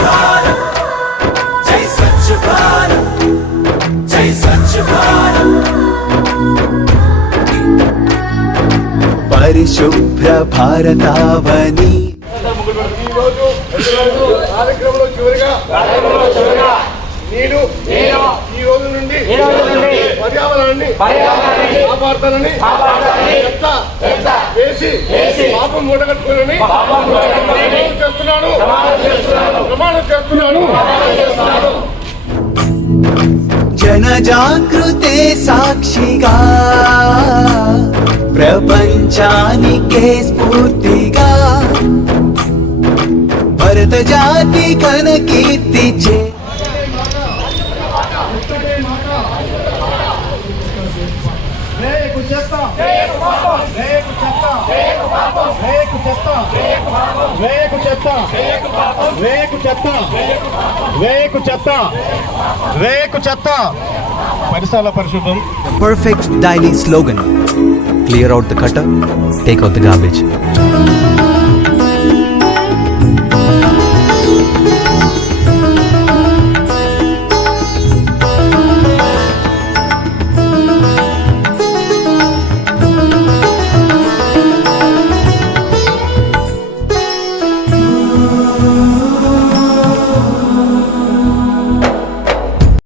भारत जय स्वच्छ भारत जय स्वच्छ भारत పరిశుభ్ర భారతావని కార్యక్రమంలో చివరిగా నేను ఈ రోజు నుండి పర్యావరణాన్ని కాపాడుతానని వేసి పాపం మూటగట్టుకుని ప్రమాణం చేస్తున్నాను. జనజాగృతే సాక్షిగా ప్రపంచానికే స్ఫూర్తిగా భరత జాతి ఘన కీర్తి చే పరిసరాల పరిశుభ్రం. Perfect daily slogan. Clear out the clutter, take out the garbage.